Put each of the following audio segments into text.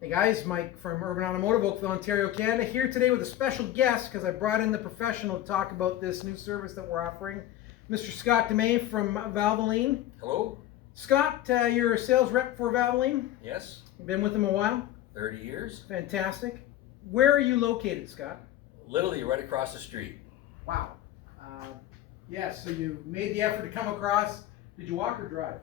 Hey guys, Mike from Urban Automotive, Oakville, Ontario, Canada, here today with a special guest because I brought in the professional to talk about this new service that we're offering, Mr. Scott DeMay from Valvoline. Hello? Scott, you're a sales rep for Valvoline. Yes, You've been with them a while. 30 years. Fantastic. Where are you located, Scott? Literally right across the street. Wow. Yes, so you made the effort to come across. Did you walk or drive?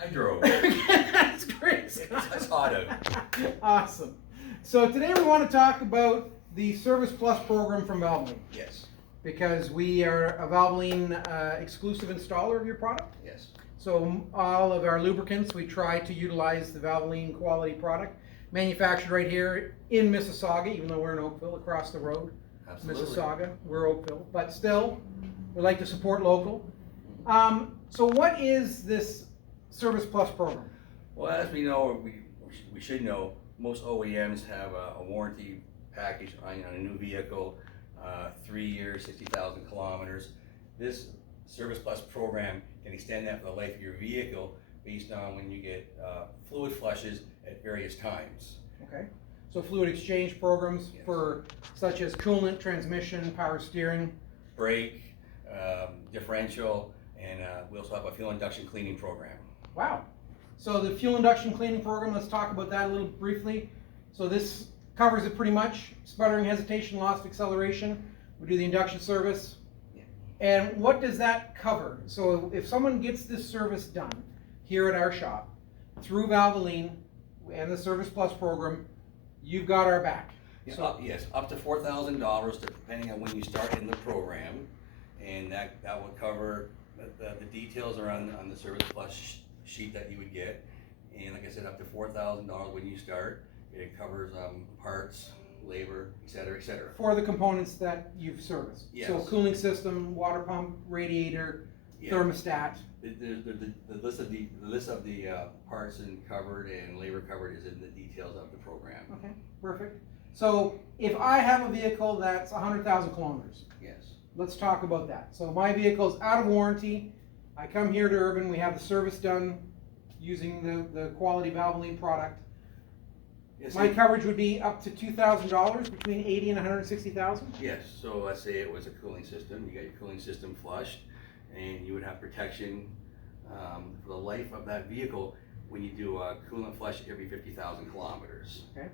I drove. That's great, Scott. It's hot out. Awesome. So today we want to talk about the Service Plus program from Valvoline, Yes, because we are a Valvoline exclusive installer of your product. yes. So all of our lubricants, we try to utilize the Valvoline quality product, manufactured right here in Mississauga, even though we're in Oakville, across the road. Absolutely. Mississauga, we're Oakville, but still, we like to support local. So what is this Service Plus program? Well, as we know, we should know, most OEMs have a warranty package on a new vehicle, 3 years, 60,000 kilometers. This Service Plus program can extend that for the life of your vehicle based on when you get fluid flushes at various times. Okay. So fluid exchange programs Yes. for such as coolant, transmission, power steering. Brake, differential, and we also have a fuel induction cleaning program. Wow. So the fuel induction cleaning program, let's talk about that a little briefly. So this covers it pretty much. Sputtering, hesitation, loss of acceleration. We do the induction service. Yeah. And what does that cover? So if someone gets this service done here at our shop through Valvoline and the Service Plus program, you've got our back. Yeah, So, yes, up to $4,000 depending on when you start in the program, and that will cover the details around on the Service Plus sheet that you would get. And like I said, up to $4,000 when you start. It covers parts, labor, et cetera, et cetera. for the components that you've serviced. Yes. So cooling system, water pump, radiator, Yeah. thermostat. The list of the parts and covered and labor covered is in the details of the program. Okay, perfect. So if I have a vehicle that's 100,000 kilometers, Yes. let's talk about that. So my vehicle's out of warranty. I come here to Urban, we have the service done using the quality Valvoline product. Yes, My coverage would be up to $2,000, between 80 and 160,000. Yes, so let's say it was a cooling system, you got your cooling system flushed, and you would have protection for the life of that vehicle when you do a coolant flush every 50,000 kilometers. Okay.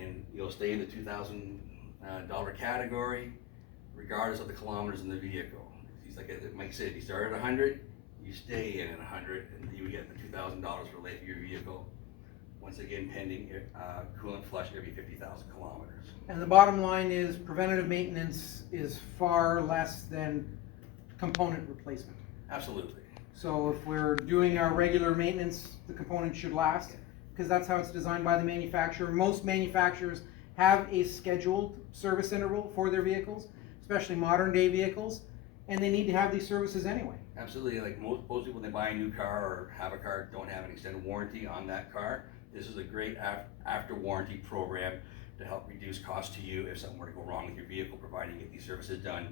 And you'll stay in the $2,000 category regardless of the kilometers in the vehicle. He's like Mike said, if you start at 100, you stay in at 100, and you would get the $2,000 for the life of your vehicle. Once again, pending coolant flush every 50,000 kilometers. And the bottom line is preventative maintenance is far less than component replacement. Absolutely. So if we're doing our regular maintenance, the component should last, because that's how it's designed by the manufacturer. Most manufacturers have a scheduled service interval for their vehicles, especially modern day vehicles, and they need to have these services anyway. Absolutely, like most people when they buy a new car or have a car don't have an extended warranty on that car. This is a great after warranty program to help reduce costs to you if something were to go wrong with your vehicle, providing you get these services done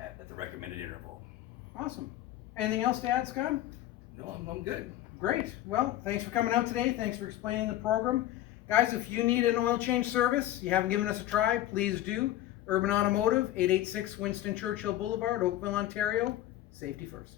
at the recommended interval. Awesome. Anything else to add, Scott? No, I'm good. Great. Well, thanks for coming out today. Thanks for explaining the program. Guys, if you need an oil change service, you haven't given us a try, please do. Urban Automotive, 886 Winston Churchill Boulevard, Oakville, Ontario. Safety first.